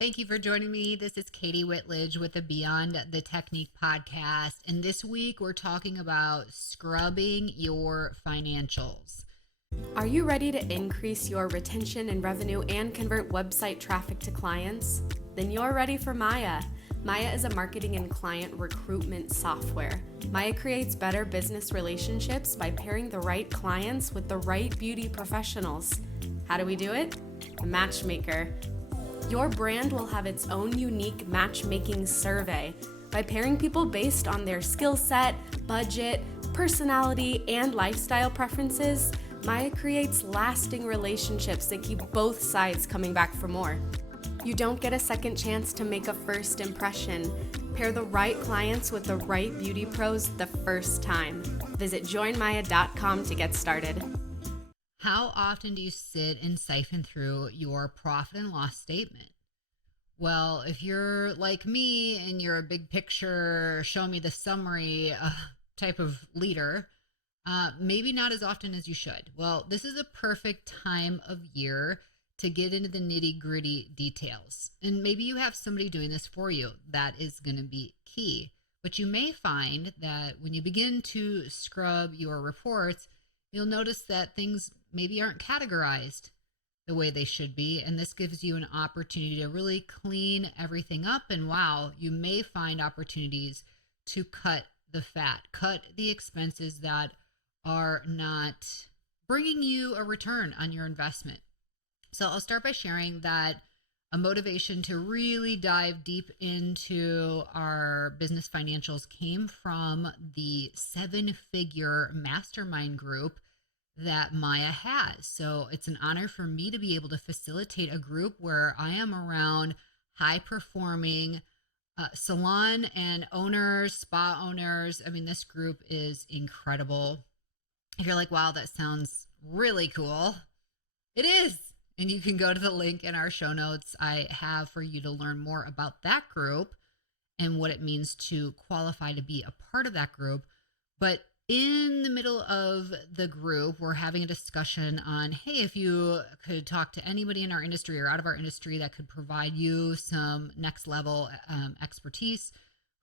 Thank you for joining me. This is Katie Whitledge with the Beyond the Technique podcast. And this week we're talking about scrubbing your financials. Are you ready to increase your retention and revenue and convert website traffic to clients? Then you're ready for Maya. Maya is a marketing and client recruitment software. Maya creates better business relationships by pairing the right clients with the right beauty professionals. How do we do it? A matchmaker. Your brand will have its own unique matchmaking survey. By pairing people based on their skill set, budget, personality, and lifestyle preferences, Maya creates lasting relationships that keep both sides coming back for more. You don't get a second chance to make a first impression. Pair the right clients with the right beauty pros the first time. Visit joinmaya.com to get started. How often do you sit and siphon through your profit and loss statement? Well, if you're like me and you're a big picture, show me the summary type of leader, maybe not as often as you should. Well, this is a perfect time of year to get into the nitty gritty details. And maybe you have somebody doing this for you. That is going to be key. But you may find that when you begin to scrub your reports, you'll notice that things maybe aren't categorized the way they should be. And this gives you an opportunity to really clean everything up. And wow, you may find opportunities to cut the fat, cut the expenses that are not bringing you a return on your investment. So I'll start by sharing that a motivation to really dive deep into our business financials came from the 7-figure mastermind group that Maya has. So it's an honor for me to be able to facilitate a group where I am around high performing salon and owners, spa owners. I mean, this group is incredible. If you're like, wow, that sounds really cool, it is. And you can go to the link in our show notes I have for you to learn more about that group and what it means to qualify to be a part of that group. But in the middle of the group, we're having a discussion on, hey, if you could talk to anybody in our industry or out of our industry that could provide you some next level expertise,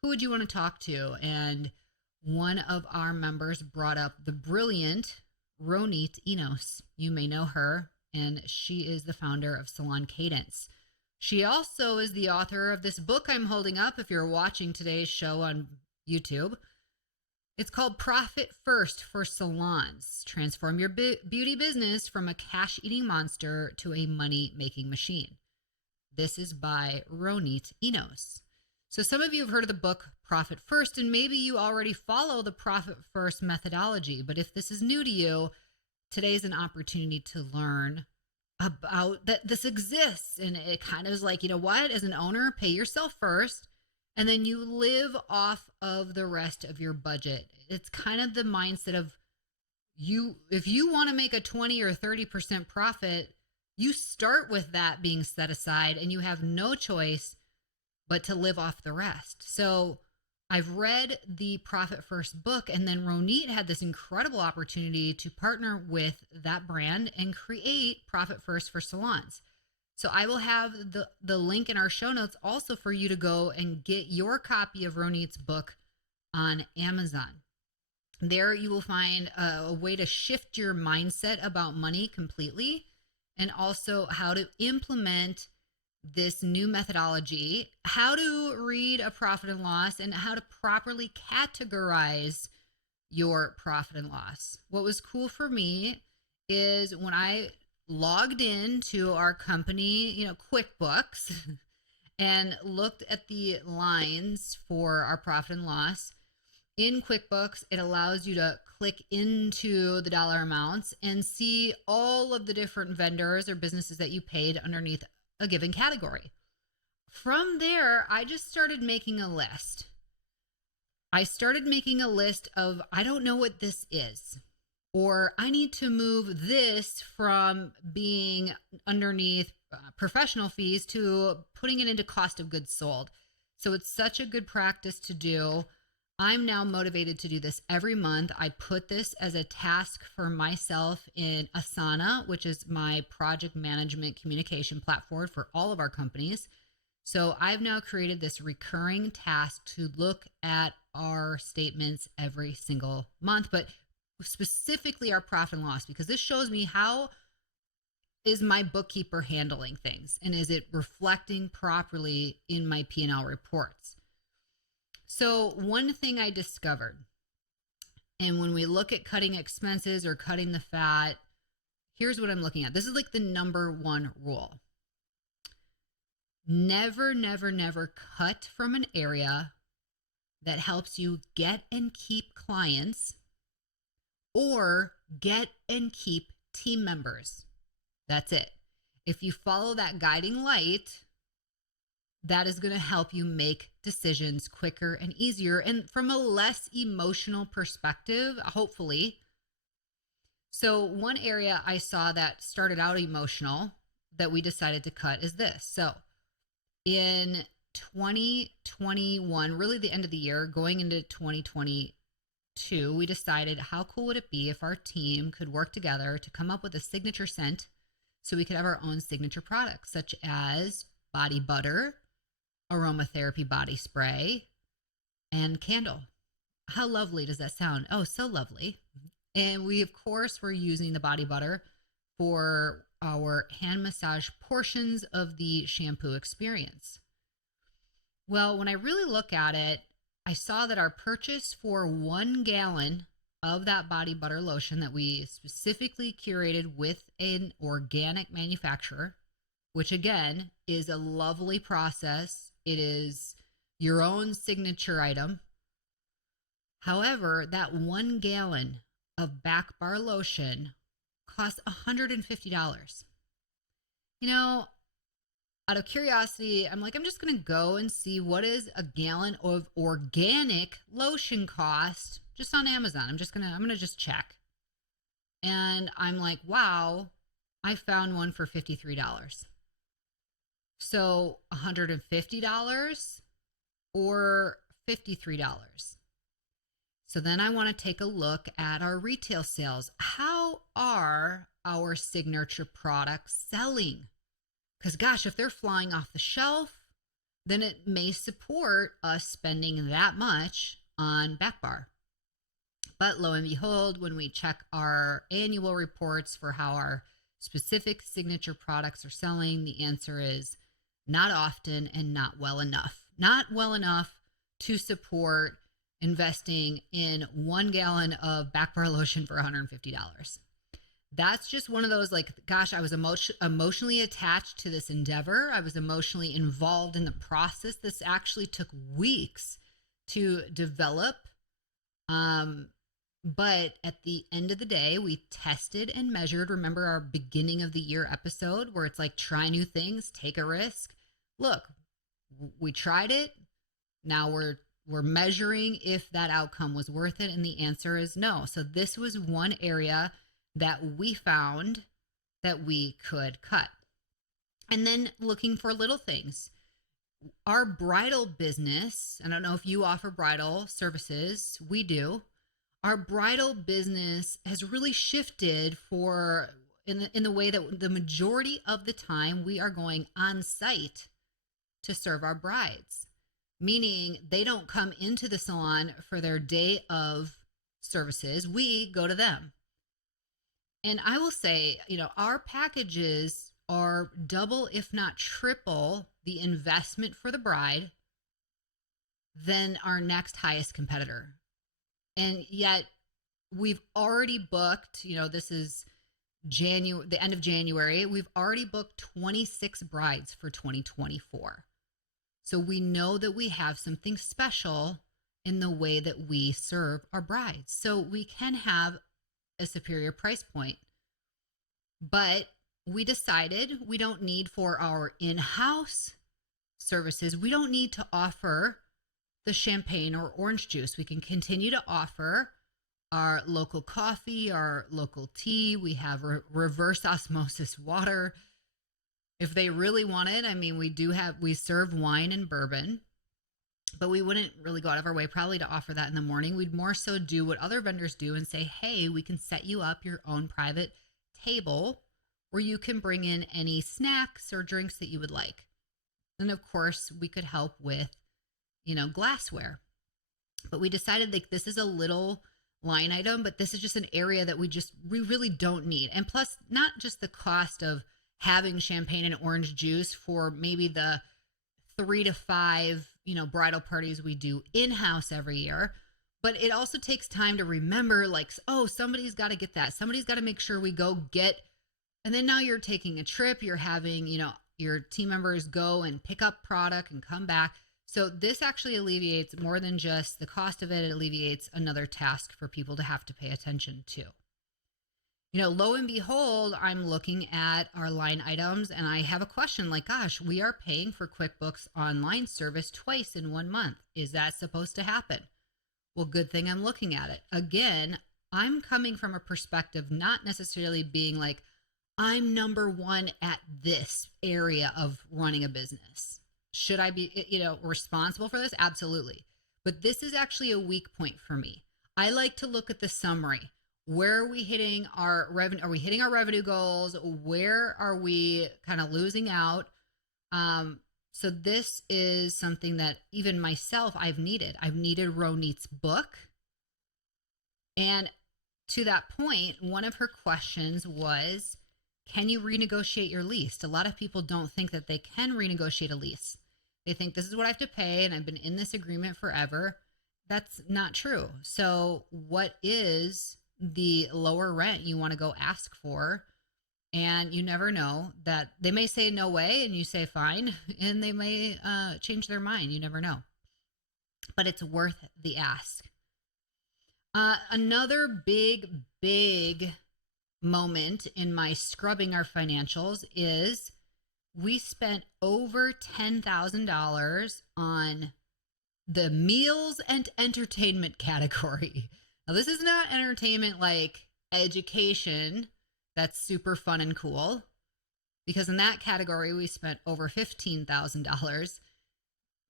who would you want to talk to? And one of our members brought up the brilliant Ronit Enos. You may know her, and she is the founder of Salon Cadence. She also is the author of this book I'm holding up if you're watching today's show on YouTube. It's called Profit First for Salons. Transform your beauty business from a cash-eating monster to a money-making machine. This is by Ronit Enos. So some of you have heard of the book Profit First, and maybe you already follow the Profit First methodology. But if this is new to you, today's an opportunity to learn about that this exists. And it kind of is like, you know what, as an owner, pay yourself first, and then you live off of the rest of your budget. It's kind of the mindset of you, if you want to make a 20 or 30% profit, you start with that being set aside and you have no choice but to live off the rest. So I've read the Profit First book, and then Ronit had this incredible opportunity to partner with that brand and create Profit First for salons. So I will have the link in our show notes also for you to go and get your copy of Ronit's book on Amazon. There you will find a way to shift your mindset about money completely, and also how to implement this new methodology, how to read a profit and loss, and how to properly categorize your profit and loss. What was cool for me is when I logged into our company, QuickBooks, and looked at the lines for our profit and loss. In QuickBooks, it allows you to click into the dollar amounts and see all of the different vendors or businesses that you paid underneath a given category. From there, I just started making a list. I started making a list of, I don't know what this is, or I need to move this from being underneath professional fees to putting it into cost of goods sold. So it's such a good practice to do. I'm now motivated to do this every month. I put this as a task for myself in Asana, which is my project management communication platform for all of our companies. So I've now created this recurring task to look at our statements every single month, but specifically our profit and loss, because this shows me how is my bookkeeper handling things and is it reflecting properly in my P&L reports. So one thing I discovered, and when we look at cutting expenses or cutting the fat, here's what I'm looking at. This is like the number one rule. Never, never, never cut from an area that helps you get and keep clients or get and keep team members. That's it. If you follow that guiding light, that is going to help you make decisions quicker and easier and from a less emotional perspective, hopefully. So one area I saw that started out emotional that we decided to cut is this. So in 2021, really the end of the year, going into 2022, we decided how cool would it be if our team could work together to come up with a signature scent so we could have our own signature products, such as body butter, aromatherapy body spray, and candle. How lovely does that sound? Oh, so lovely. And we, of course, were using the body butter for our hand massage portions of the shampoo experience. Well, when I really look at it, I saw that our purchase for 1 gallon of that body butter lotion that we specifically curated with an organic manufacturer, which again is a lovely process. It is your own signature item. However, that 1 gallon of back bar lotion costs $150. You know, out of curiosity, I'm like, I'm just going to go and see what is a gallon of organic lotion cost just on Amazon. I'm going to just check. And I'm like, wow, I found one for $53. So $150 or $53. So then I want to take a look at our retail sales. How are our signature products selling? Because gosh, if they're flying off the shelf, then it may support us spending that much on back bar. But lo and behold, when we check our annual reports for how our specific signature products are selling, the answer is not often and not well enough. Not well enough to support investing in 1 gallon of back bar lotion for $150. That's just one of those, like, gosh, I was emotionally attached to this endeavor. I was emotionally involved in the process. This actually took weeks to develop. But at the end of the day, we tested and measured. Remember our beginning of the year episode where it's like, try new things, take a risk. Look, we tried it. Now we're measuring if that outcome was worth it. And the answer is no. So this was one area that we found that we could cut. And then looking for little things. Our bridal business, I don't know if you offer bridal services, we do. Our bridal business has really shifted in the way that the majority of the time we are going on site to serve our brides, meaning they don't come into the salon for their day of services. We go to them. And I will say, our packages are double, if not triple, the investment for the bride than our next highest competitor. And yet we've already booked, this is the end of January, we've already booked 26 brides for 2024. So we know that we have something special in the way that we serve our brides. So we can have a superior price point. But we decided we don't need, for our in-house services, we don't need to offer the champagne or orange juice. We can continue to offer our local coffee, our local tea. We have reverse osmosis water. If they really want it, we serve wine and bourbon, but we wouldn't really go out of our way probably to offer that in the morning. We'd more so do what other vendors do and say, hey, we can set you up your own private table where you can bring in any snacks or drinks that you would like. And of course, we could help with, glassware. But we decided like this is a little line item, but this is just an area that we really don't need. And plus, not just the cost of having champagne and orange juice for maybe the 3 to 5, bridal parties we do in-house every year, but it also takes time to remember like, oh, somebody's got to get that. Somebody's got to make sure we go get, and then now you're taking a trip, you're having, your team members go and pick up product and come back. So this actually alleviates more than just the cost of it. It alleviates another task for people to have to pay attention to. Lo and behold, I'm looking at our line items and I have a question like, gosh, we are paying for QuickBooks Online service twice in 1 month. Is that supposed to happen? Well, good thing I'm looking at it. Again, I'm coming from a perspective, not necessarily being like, I'm number one at this area of running a business. Should I be, responsible for this? Absolutely. But this is actually a weak point for me. I like to look at the summary. Where are we hitting our revenue? Are we hitting our revenue goals? Where are we kind of losing out? So this is something that even myself, I've needed. I've needed Ronit's book. And to that point, one of her questions was, can you renegotiate your lease? A lot of people don't think that they can renegotiate a lease. They think this is what I have to pay and I've been in this agreement forever. That's not true. So what is the lower rent you want to go ask for? And you never know that they may say no way and you say fine, and they may change their mind. You never know. But it's worth the ask. Another big moment in my scrubbing our financials is we spent over $10,000 on the meals and entertainment category. Now, this is not entertainment like education. That's super fun and cool, because in that category, we spent over $15,000.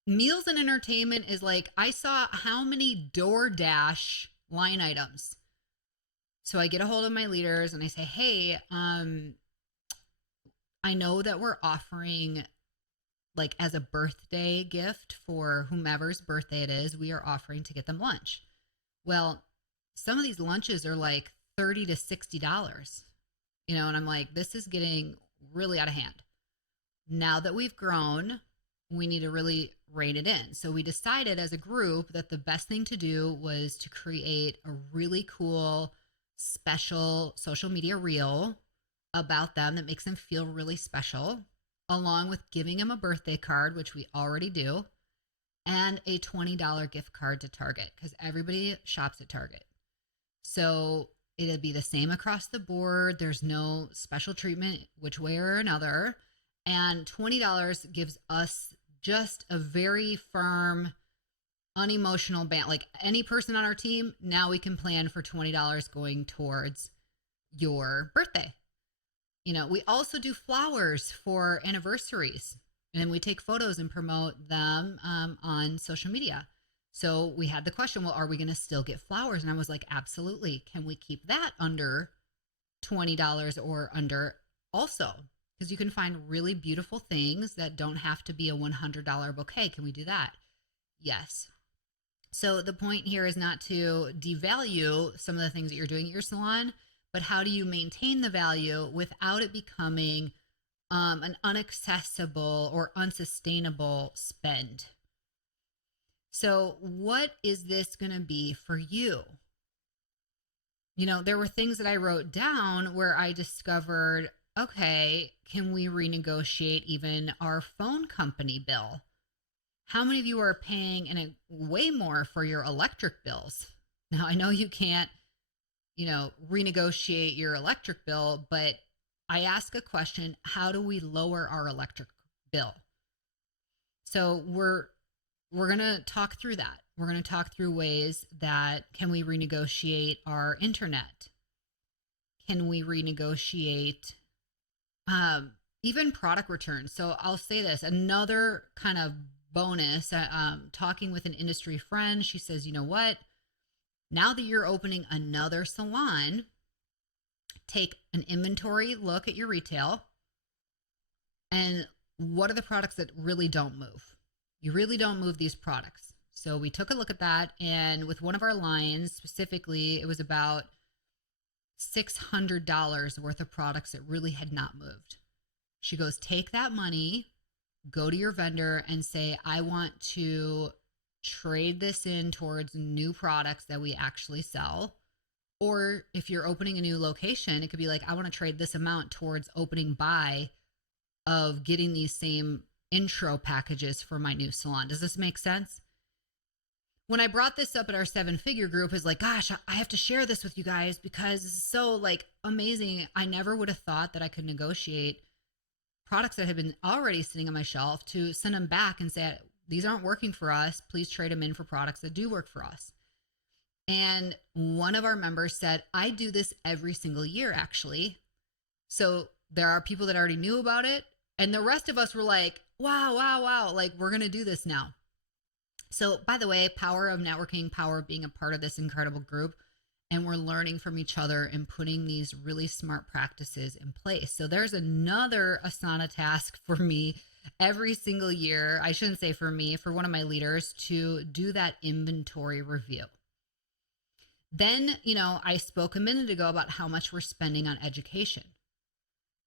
Meals and entertainment is like, I saw how many DoorDash line items. So I get a hold of my leaders and I say, hey, I know that we're offering, like, as a birthday gift for whomever's birthday it is, we are offering to get them lunch. Well, some of these lunches are like $30 to $60, and I'm like, this is getting really out of hand. Now that we've grown, we need to really rein it in. So we decided as a group that the best thing to do was to create a really cool, special social media reel about them that makes them feel really special, along with giving them a birthday card, which we already do, and a $20 gift card to Target, because everybody shops at Target. So it'll be the same across the board. There's no special treatment which way or another. And $20 gives us just a very firm, unemotional band. Like, any person on our team, now we can plan for $20 going towards your birthday. We also do flowers for anniversaries, and we take photos and promote them on social media. So we had the question, well, are we going to still get flowers? And I was like, absolutely. Can we keep that under $20 or under also? Because you can find really beautiful things that don't have to be a $100 bouquet. Can we do that? Yes. So the point here is not to devalue some of the things that you're doing at your salon, but how do you maintain the value without it becoming an inaccessible or unsustainable spend? So what is this going to be for you? There were things that I wrote down where I discovered, okay, can we renegotiate even our phone company bill? How many of you are paying way more for your electric bills? Now, I know you can't, renegotiate your electric bill, but I ask a question, how do we lower our electric bill? So we're going to talk through that. We're going to talk through ways that can we renegotiate our internet? Can we renegotiate even product returns? So I'll say this, another kind of bonus, talking with an industry friend, she says, you know what? Now that you're opening another salon, take an inventory look at your retail and what are the products that really don't move? You really don't move these products. So we took a look at that. And with one of our lines specifically, it was about $600 worth of products that really had not moved. She goes, take that money, go to your vendor and say, I want to trade this in towards new products that we actually sell. Or if you're opening a new location, it could be like, I want to trade this amount towards opening buy of getting these same intro packages for my new salon. Does this make sense? When I brought this up at our 7-figure group, is like, gosh, I have to share this with you guys because it's so like amazing. I never would have thought that I could negotiate products that had been already sitting on my shelf to send them back and say, these aren't working for us. Please trade them in for products that do work for us. And one of our members said, I do this every single year, actually. So there are people that already knew about it. And the rest of us were like, wow. Like, we're going to do this now. So by the way, power of networking, power of being a part of this incredible group. And we're learning from each other and putting these really smart practices in place. So there's another Asana task for me every single year. I shouldn't say for me, for one of my leaders to do that inventory review. Then, I spoke a minute ago about how much we're spending on education.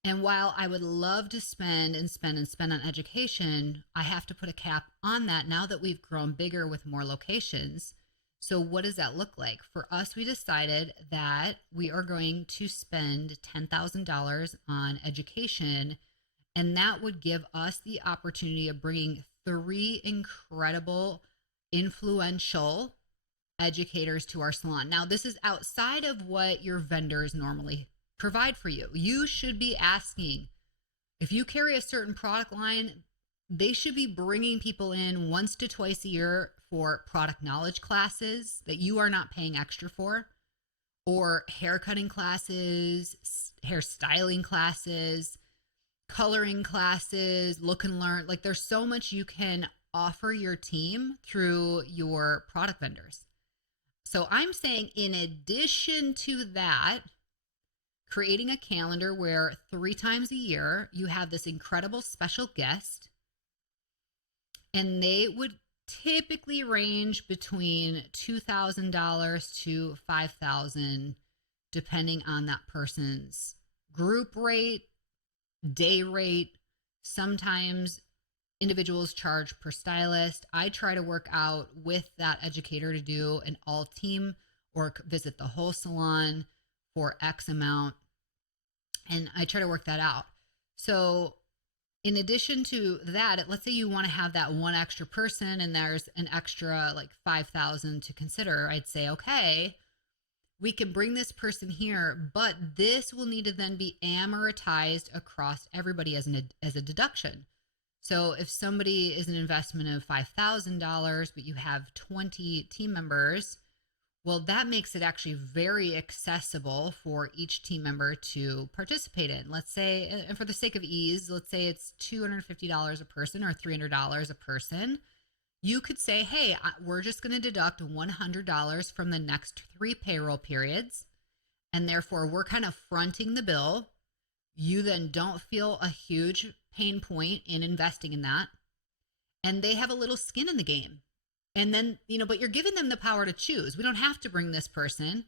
And while I would love to spend on education, I have to put a cap on that now that we've grown bigger with more locations. So what does that look like? For us, we decided that we are going to spend $10,000 on education, and that would give us the opportunity of bringing 3 incredible, influential educators to our salon. Now, this is outside of what your vendors normally provide for you. You should be asking, if you carry a certain product line, they should be bringing people in once to twice a year for product knowledge classes that you are not paying extra for, or hair cutting classes, hair styling classes, coloring classes, look and learn. Like, there's so much you can offer your team through your product vendors. So I'm saying, in addition to that, creating a calendar where 3 times a year you have this incredible special guest, and they would typically range between $2,000 to $5,000, depending on that person's group rate, day rate. Sometimes individuals charge per stylist. I try to work out with that educator to do an all team or visit the whole salon for X amount. And I try to work that out. So in addition to that, let's say you want to have that one extra person and there's an extra like $5,000 to consider. I'd say, okay, we can bring this person here, but this will need to then be amortized across everybody as a deduction. So if somebody is an investment of $5,000, but you have 20 team members, well, that makes it actually very accessible for each team member to participate in. Let's say, and for the sake of ease, let's say it's $250 a person or $300 a person. You could say, hey, we're just going to deduct $100 from the next 3 payroll periods. And therefore, we're kind of fronting the bill. You then don't feel a huge pain point in investing in that. And they have a little skin in the game. And then, but you're giving them the power to choose. We don't have to bring this person.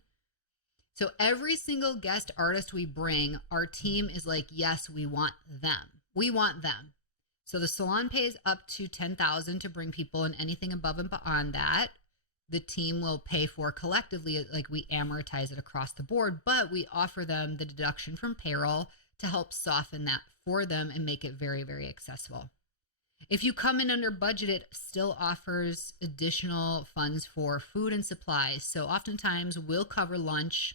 So every single guest artist we bring, our team is like, yes, we want them. We want them. So the salon pays up to $10,000 to bring people, and anything above and beyond that, the team will pay for collectively. Like, we amortize it across the board, but we offer them the deduction from payroll to help soften that for them and make it very, very accessible. If you come in under budget, it still offers additional funds for food and supplies. So oftentimes we'll cover lunch.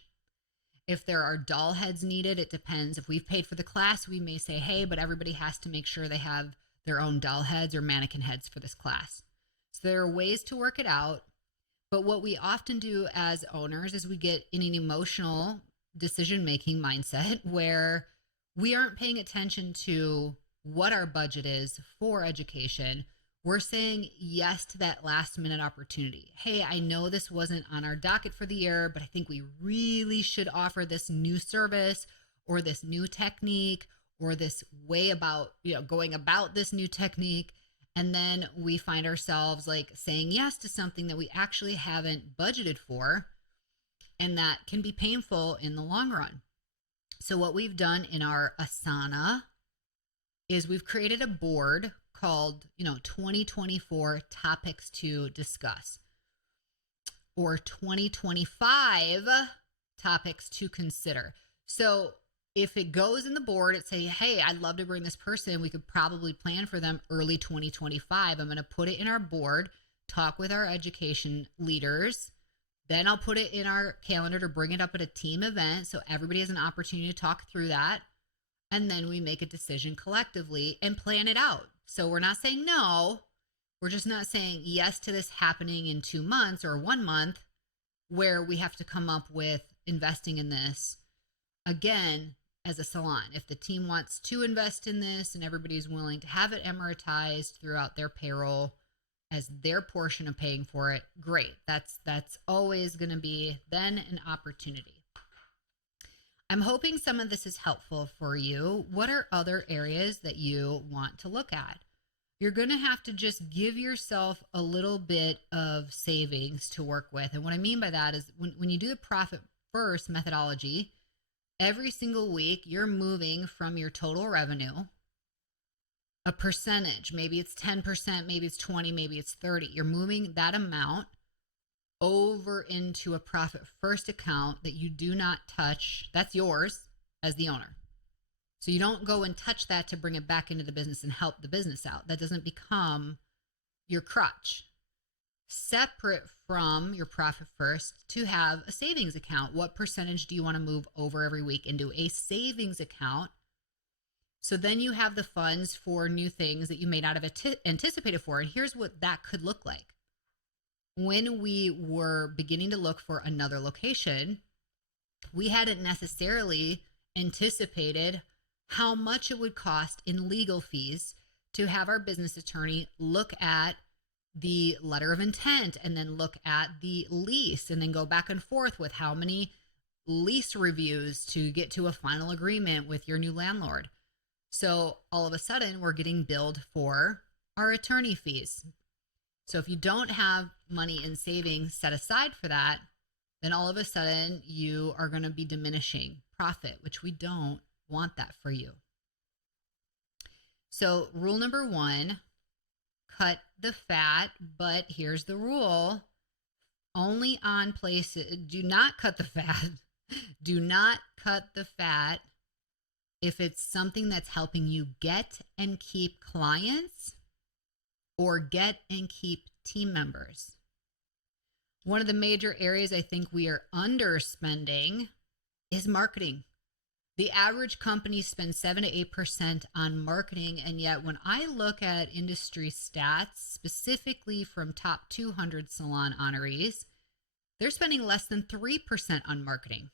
If there are doll heads needed, it depends. If we've paid for the class, we may say, hey, but everybody has to make sure they have their own doll heads or mannequin heads for this class. So there are ways to work it out. But what we often do as owners is we get in an emotional decision-making mindset where we aren't paying attention to what our budget is for education. We're saying yes to that last minute opportunity. Hey, I know this wasn't on our docket for the year, but I think we really should offer this new service or this new technique or this way about, going about this new technique. And then we find ourselves like saying yes to something that we actually haven't budgeted for. And that can be painful in the long run. So what we've done in our Asana is we've created a board called, 2024 topics to discuss, or 2025 topics to consider. So if it goes in the board, it say, hey, I'd love to bring this person. We could probably plan for them early 2025. I'm going to put it in our board, talk with our education leaders. Then I'll put it in our calendar to bring it up at a team event so everybody has an opportunity to talk through that. And then we make a decision collectively and plan it out. So we're not saying no. We're just not saying yes to this happening in 2 months or 1 month, where we have to come up with investing in this again as a salon. If the team wants to invest in this and everybody's willing to have it amortized throughout their payroll as their portion of paying for it, great. That's always going to be then an opportunity. I'm hoping some of this is helpful for you. What are other areas that you want to look at? You're going to have to just give yourself a little bit of savings to work with. And what I mean by that is when you do the profit first methodology, every single week you're moving from your total revenue a percentage. Maybe it's 10%, maybe it's 20, maybe it's 30. You're moving that amount over into a profit first account that you do not touch. That's yours as the owner. So you don't go and touch that to bring it back into the business and help the business out. That doesn't become your crutch. Separate from your profit first, to have a savings account. What percentage do you want to move over every week into a savings account? So then you have the funds for new things that you may not have anticipated for. And here's what that could look like. When we were beginning to look for another location, we hadn't necessarily anticipated how much it would cost in legal fees to have our business attorney look at the letter of intent and then look at the lease and then go back and forth with how many lease reviews to get to a final agreement with your new landlord. So all of a sudden we're getting billed for our attorney fees. So if you don't have money in savings set aside for that, then all of a sudden you are going to be diminishing profit, which we don't want that for you. So rule number 1, cut the fat, but here's the rule. Only on places, do not cut the fat. Do not cut the fat if it's something that's helping you get and keep clients or get and keep team members. One of the major areas I think we are underspending is marketing. The average company spends 7 to 8% on marketing. And yet when I look at industry stats, specifically from top 200 salon honorees, they're spending less than 3% on marketing.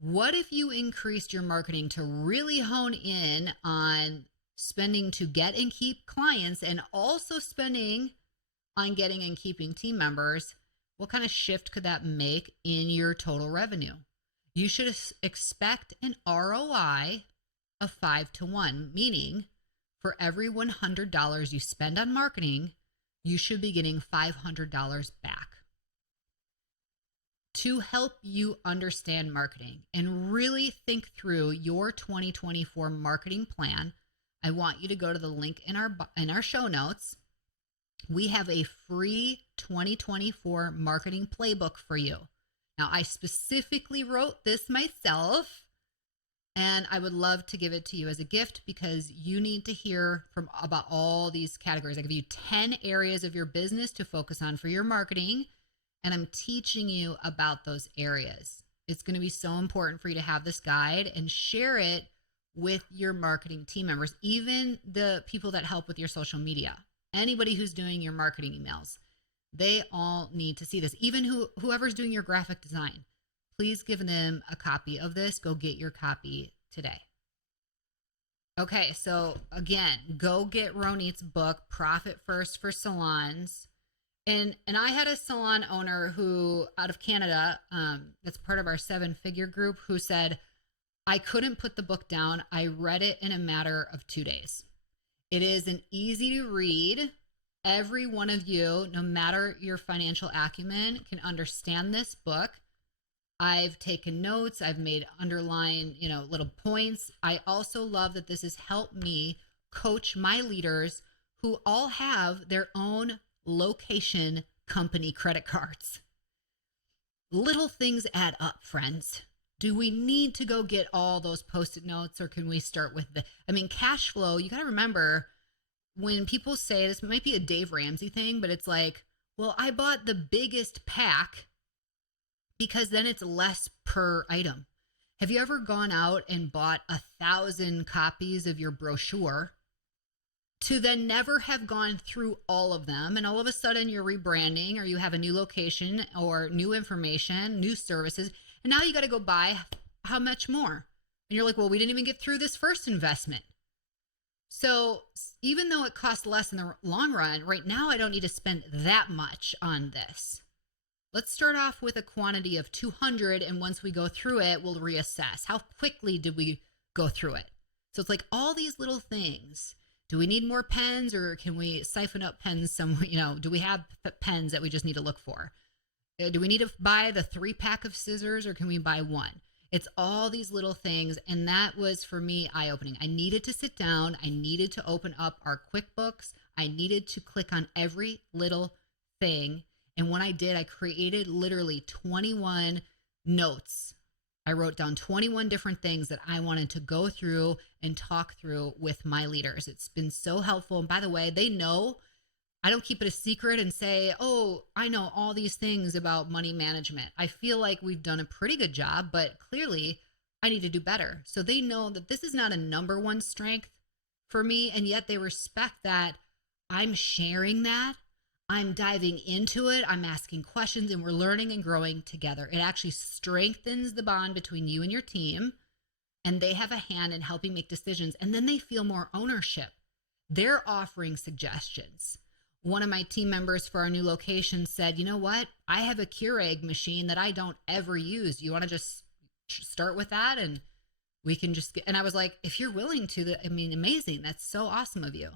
What if you increased your marketing to really hone in on spending to get and keep clients and also spending on getting and keeping team members? What kind of shift could that make in your total revenue? You should expect an ROI of 5 to 1, meaning for every $100 you spend on marketing, you should be getting $500 back. To help you understand marketing and really think through your 2024 marketing plan, I want you to go to the link in our show notes. We have a free 2024 marketing playbook for you. Now, I specifically wrote this myself, and I would love to give it to you as a gift because you need to hear about all these categories. I give you 10 areas of your business to focus on for your marketing, and I'm teaching you about those areas. It's going to be so important for you to have this guide and share it with your marketing team members, even the people that help with your social media, anybody who's doing your marketing emails. They all need to see this. Even whoever's doing your graphic design, please give them a copy of this. Go get your copy today. Okay, so again, go get Ronit's book, Profit First for Salons. And I had a salon owner who out of Canada, that's part of our 7-figure group, who said, I couldn't put the book down. I read it in a matter of 2 days. It is an easy to read. Every one of you, no matter your financial acumen, can understand this book. I've taken notes. I've made underline, little points. I also love that this has helped me coach my leaders who all have their own location company credit cards. Little things add up, friends. Do we need to go get all those Post-it notes, or can we start with cash flow? You got to remember, when people say, this might be a Dave Ramsey thing, but it's like, well, I bought the biggest pack because then it's less per item. Have you ever gone out and bought 1,000 copies of your brochure to then never have gone through all of them, and all of a sudden you're rebranding, or you have a new location or new information, new services, and now you got to go buy how much more? And you're like, well, we didn't even get through this first investment. So even though it costs less in the long run, right now I don't need to spend that much on this. Let's start off with a quantity of 200, and once we go through it, we'll reassess. How quickly did we go through it? So it's like all these little things. Do we need more pens, or can we siphon up pens somewhere? Do we have pens that we just need to look for? Do we need to buy the 3-pack of scissors, or can we buy one? It's all these little things. And that was, for me, eye-opening. I needed to sit down. I needed to open up our QuickBooks. I needed to click on every little thing. And when I did, I created literally 21 notes. I wrote down 21 different things that I wanted to go through and talk through with my leaders. It's been so helpful. And by the way, they know I don't keep it a secret and say, oh, I know all these things about money management. I feel like we've done a pretty good job, but clearly I need to do better. So they know that this is not a number one strength for me. And yet they respect that I'm sharing that. I'm diving into it. I'm asking questions, and we're learning and growing together. It actually strengthens the bond between you and your team, and they have a hand in helping make decisions. And then they feel more ownership. They're offering suggestions. One of my team members for our new location said, you know what? I have a Keurig machine that I don't ever use. You want to just start with that, and we can just get, and I was like, if you're willing to, amazing. That's so awesome of you.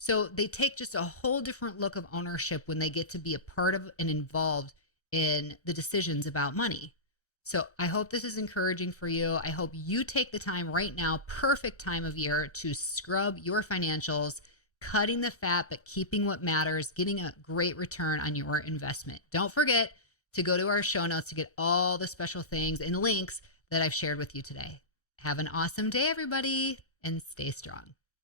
So they take just a whole different look of ownership when they get to be a part of and involved in the decisions about money. So I hope this is encouraging for you. I hope you take the time right now, perfect time of year, to scrub your financials, cutting the fat, but keeping what matters, getting a great return on your investment. Don't forget to go to our show notes to get all the special things and links that I've shared with you today. Have an awesome day, everybody, and stay strong.